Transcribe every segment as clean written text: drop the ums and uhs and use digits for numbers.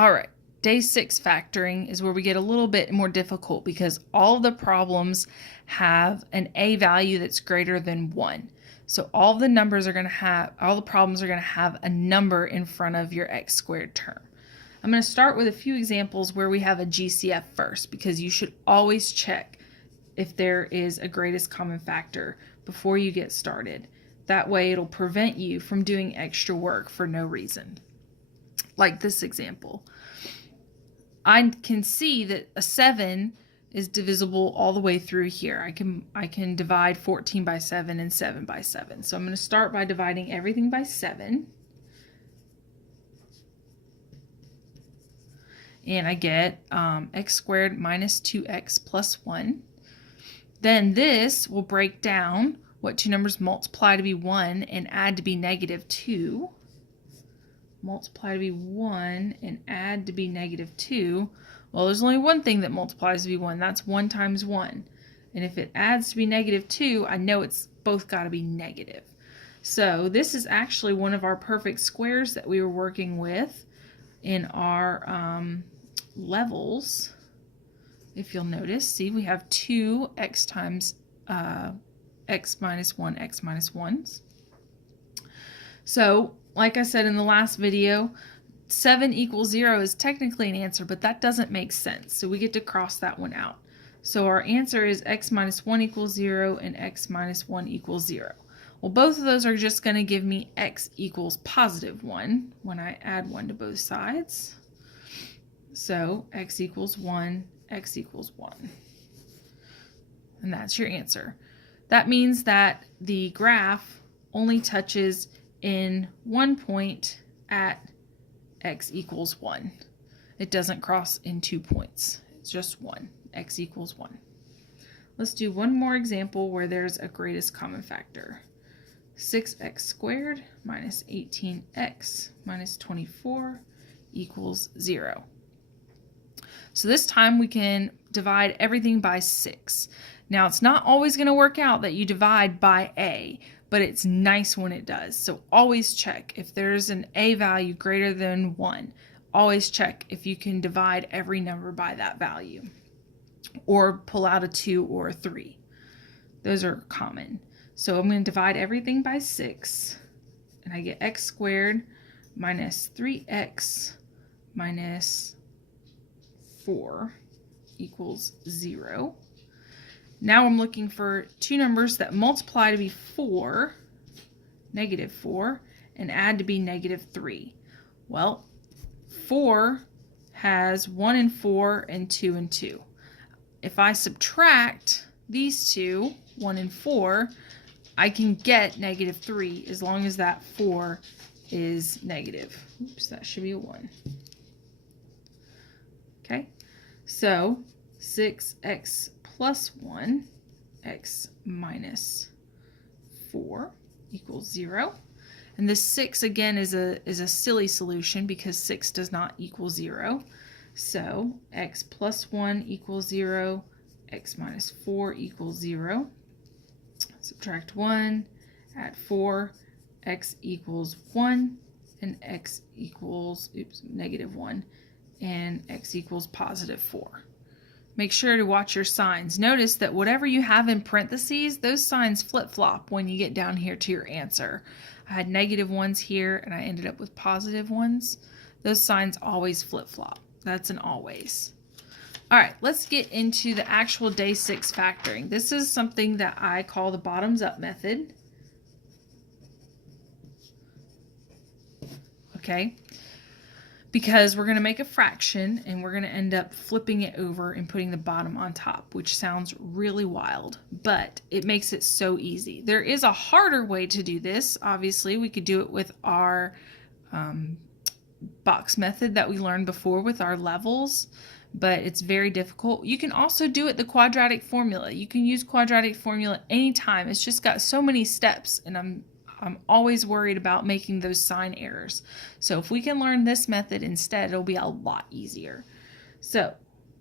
All right, day 6 factoring is where we get a little bit more difficult because all of the problems have an a value that's greater than 1. So all the numbers are going to have, all the problems are going to have a number in front of your x squared term. I'm going to start with a few examples where we have a GCF first, because you should always check if there is a greatest common factor before you get started. That way it'll prevent you from doing extra work for no reason. Like this example. I can see that a 7 is divisible all the way through here. I can divide 14 by 7 and 7 by 7. So I'm going to start by dividing everything by 7. And I get x squared minus 2x plus 1. Then this will break down what two numbers multiply to be 1 and add to be negative 2. Multiply to be 1 and add to be negative 2. Well, there's only one thing that multiplies to be 1. That's 1 times 1. And if it adds to be negative 2, I know it's both got to be negative. So this is actually one of our perfect squares that we were working with in our levels. If you'll notice, see, we have 2x times x minus 1, x minus 1s. So, like I said in the last video, 7 equals 0 is technically an answer, but that doesn't make sense. So we get to cross that one out. So our answer is x minus 1 equals 0 and x minus 1 equals 0. Well, both of those are just going to give me x equals positive 1 when I add 1 to both sides. So x equals 1, x equals 1. And that's your answer. That means that the graph only touches in one point at x equals 1. It doesn't cross in 2 points. It's just 1. X equals 1. Let's do one more example where there's a greatest common factor. 6x squared minus 18x minus 24 equals 0. So this time we can divide everything by 6. Now it's not always going to work out that you divide by a, but it's nice when it does. So always check if there's an a value greater than 1. Always check if you can divide every number by that value, or pull out a 2 or a 3. Those are common. So I'm going to divide everything by 6, and I get x squared minus 3x minus 4 equals 0. Now I'm looking for two numbers that multiply to be 4, negative 4, and add to be negative 3. Well, 4 has 1 and 4 and 2 and 2. If I subtract these two, 1 and 4, I can get negative 3 as long as that 4 is negative. Oops, that should be a 1. Okay, so 6x plus 1, x minus 4 equals 0. And this 6 again is a silly solution because 6 does not equal 0. So x plus 1 equals 0, x minus 4 equals 0. Subtract 1, add 4, x equals 1, and x equals, negative 1, and x equals positive 4. Make sure to watch your signs. Notice that whatever you have in parentheses, those signs flip-flop when you get down here to your answer. I had negative 1s here, and I ended up with positive 1s. Those signs always flip-flop. That's an always. All right, let's get into the actual day 6 factoring. This is something that I call the bottoms-up method. Okay, because we're going to make a fraction and we're going to end up flipping it over and putting the bottom on top, which sounds really wild, but it makes it so easy. There is a harder way to do this. Obviously, we could do it with our box method that we learned before with our levels, but it's very difficult. You can also do it the quadratic formula. You can use quadratic formula anytime. It's just got so many steps, and I'm always worried about making those sign errors. So if we can learn this method instead, it'll be a lot easier. So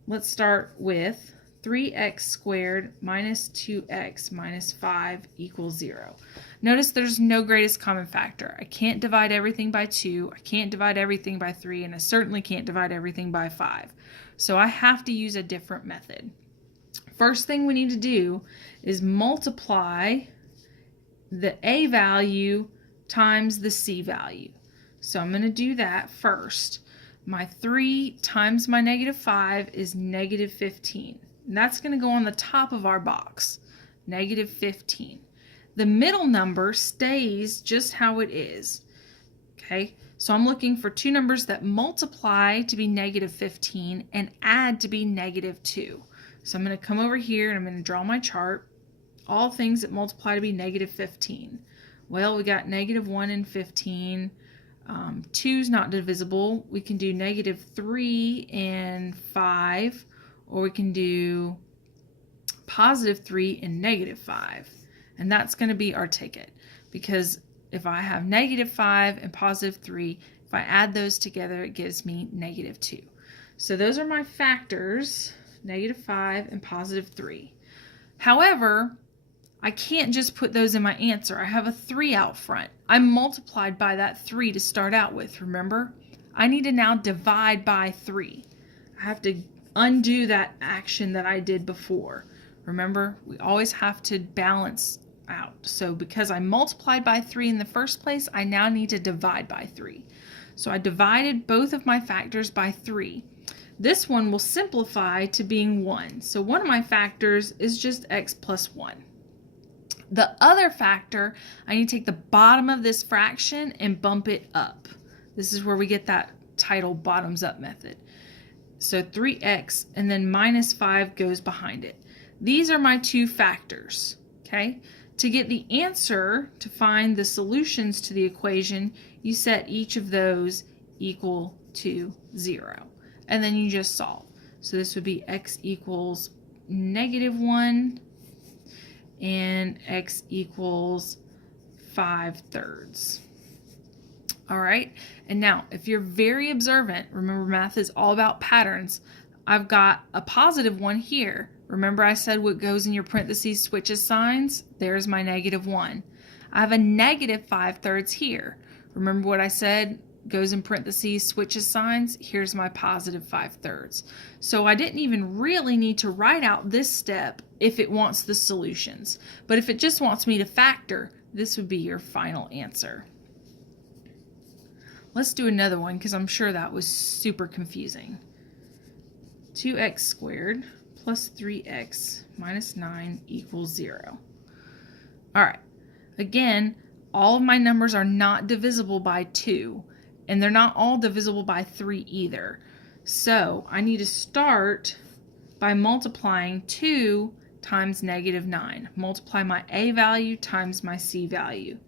let's start with 3x squared minus 2x minus 5 equals 0. Notice there's no greatest common factor. I can't divide everything by 2, I can't divide everything by 3, and I certainly can't divide everything by 5. So I have to use a different method. First thing we need to do is multiply the a value times the c value. So I'm going to do that first. My 3 times my -5 is -15. And that's going to go on the top of our box, -15. The middle number stays just how it is. Okay, so I'm looking for two numbers that multiply to be -15 and add to be -2. So I'm going to come over here and I'm going to draw my chart. All things that multiply to be -15. Well, we got -1 and 15. 2 is not divisible. We can do -3 and 5, or we can do +3 and -5. And that's going to be our ticket, because if I have -5 and +3, if I add those together, it gives me -2. So those are my factors, -5 and +3. However, I can't just put those in my answer. I have a 3 out front. I multiplied by that 3 to start out with, remember? I need to now divide by 3. I have to undo that action that I did before. Remember, we always have to balance out. So because I multiplied by 3 in the first place, I now need to divide by 3. So I divided both of my factors by 3. This one will simplify to being 1. So one of my factors is just x plus 1. The other factor, I need to take the bottom of this fraction and bump it up. This is where we get that title bottoms up method. So 3x and then -5 goes behind it. These are my two factors, okay? To get the answer, to find the solutions to the equation, you set each of those equal to 0. And then you just solve. So this would be x equals -1 and x equals 5/3. All right, and now if you're very observant, remember math is all about patterns. I've got a +1 here. Remember I said what goes in your parentheses switches signs? There's my -1. I have a -5/3 here. Remember what I said goes in parentheses switches signs? Here's my +5/3. So I didn't even really need to write out this step if it wants the solutions. But if it just wants me to factor, this would be your final answer. Let's do another one because I'm sure that was super confusing. 2x squared plus 3x minus 9 equals 0. All right, again, all of my numbers are not divisible by 2, and they're not all divisible by 3 either. So I need to start by multiplying 2 times -9. Multiply my a value times my c value,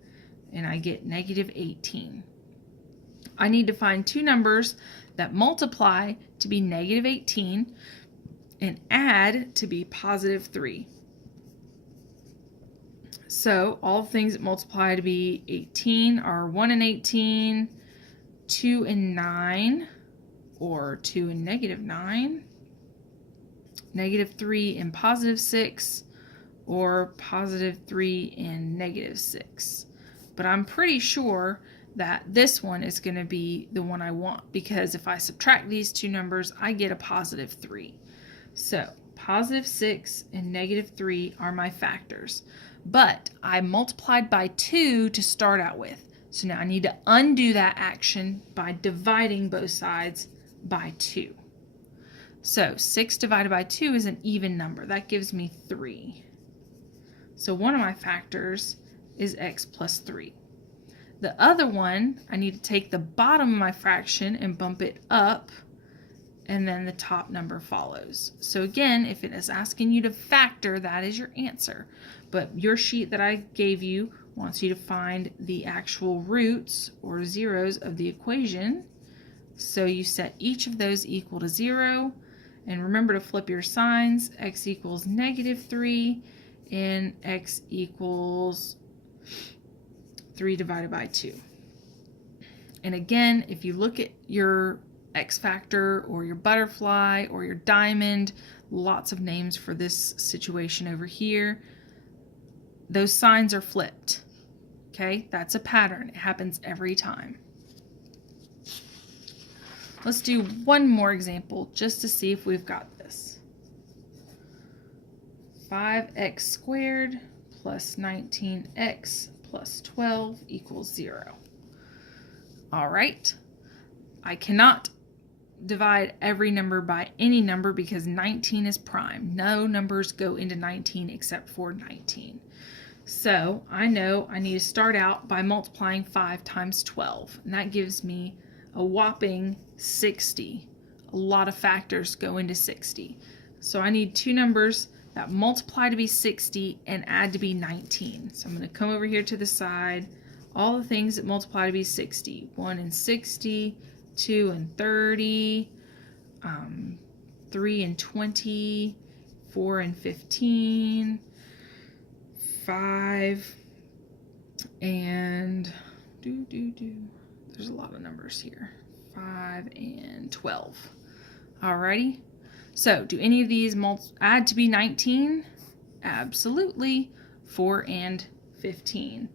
and I get -18. I need to find two numbers that multiply to be -18 and add to be +3. So all things that multiply to be 18 are 1 and 18, 2 and 9, or 2 and -9, -3 and +6, or +3 and -6. But I'm pretty sure that this one is going to be the one I want, because if I subtract these two numbers, I get a +3. So +6 and -3 are my factors. But I multiplied by 2 to start out with. So now I need to undo that action by dividing both sides by 2. So 6 divided by 2 is an even number. That gives me 3. So one of my factors is x plus 3. The other one, I need to take the bottom of my fraction and bump it up, and then the top number follows. So again, if it is asking you to factor, that is your answer. But your sheet that I gave you wants you to find the actual roots or zeros of the equation. So you set each of those equal to 0. And remember to flip your signs. X equals -3 and x equals 3 divided by 2. And again, if you look at your X factor or your butterfly or your diamond, lots of names for this situation over here, those signs are flipped. Okay, that's a pattern. It happens every time. Let's do one more example just to see if we've got this. 5x squared plus 19x plus 12 equals 0. All right, I cannot divide every number by any number because 19 is prime. No numbers go into 19 except for 19. So I know I need to start out by multiplying 5 times 12, and that gives me a whopping 60. A lot of factors go into 60. So I need two numbers that multiply to be 60 and add to be 19. So I'm going to come over here to the side, all the things that multiply to be 60. 1 and 60, 2 and 30, 3 and 20, 4 and 15, 5 and there's a lot of numbers here. 5 and 12. Alrighty. So do any of these add to be 19? Absolutely. 4 and 15.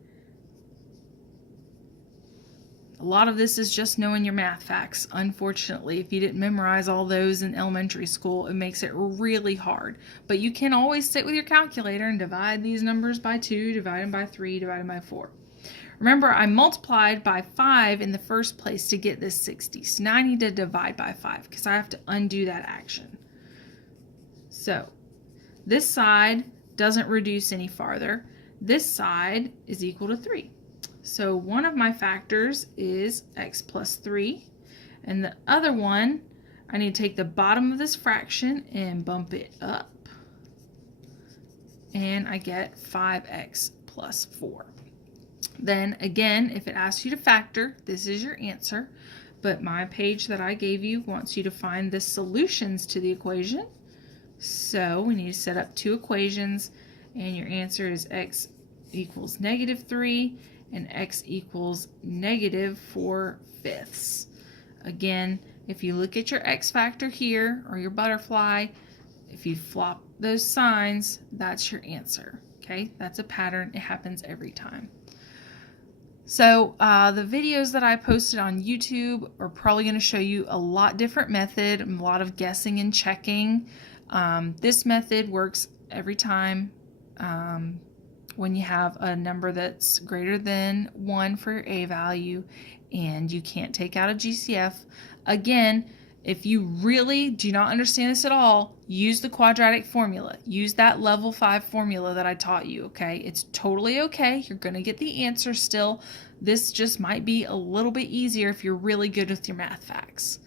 A lot of this is just knowing your math facts. Unfortunately, if you didn't memorize all those in elementary school, it makes it really hard. But you can always sit with your calculator and divide these numbers by 2, divide them by 3, divide them by 4. Remember, I multiplied by 5 in the first place to get this 60. So now I need to divide by 5 because I have to undo that action. So this side doesn't reduce any farther. This side is equal to 3. So one of my factors is x plus 3, and the other one, I need to take the bottom of this fraction and bump it up, and I get 5x plus 4. Then again, if it asks you to factor, this is your answer, but my page that I gave you wants you to find the solutions to the equation. So we need to set up two equations, and your answer is x equals -3 and x equals -4/5. Again, if you look at your x factor here, or your butterfly, if you flop those signs, that's your answer. Okay, that's a pattern. It happens every time. So the videos that I posted on YouTube are probably going to show you a lot different method, a lot of guessing and checking. This method works every time when you have a number that's greater than 1 for your A value and you can't take out a GCF. Again, if you really do not understand this at all, use the quadratic formula. Use that level 5 formula that I taught you, okay? It's totally okay. You're going to get the answer still. This just might be a little bit easier if you're really good with your math facts.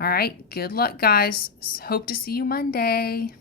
All right, good luck, guys. Hope to see you Monday.